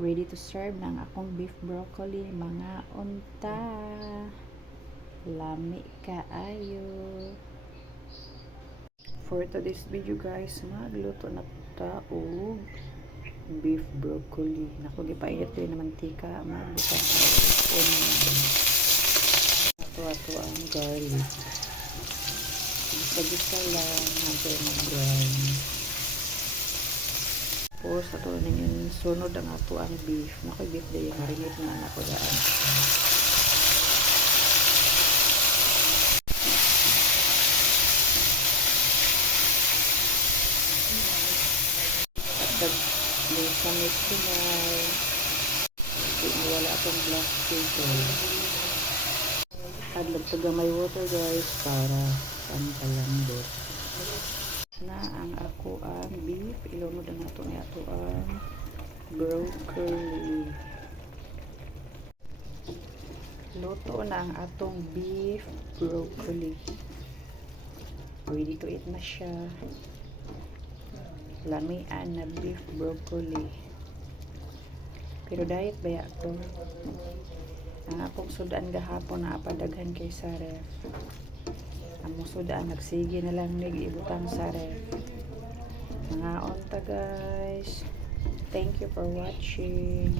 Ready to serve ng akong beef broccoli, mga unta. Lami kaayo. For today's video guys, magluto na ta og beef broccoli. Naku, gipainit ko yung mantika, magbutang sa onion. Ato ang garlic. Isa-gisa lang hanggang mag-brown. Tapos ato na yung sunod ang ato ang beef. Naku, beef day marinate na ako daan. At may samit kumay. Wala akong black pepper. Adlog tagamay water guys para pantalambot. Na ang ako ang beef, ilunod na nato ni ato ang broccoli. Luto na ang atong beef broccoli. Ready to eat na siya. Lamian na beef broccoli. Pero diet ba ya to? Ang akong sudan gahapon na apadaghan kay sa ref. Ang sudan nagsige na lang nig ibutang sa ref. Mga onta guys. Thank you for watching.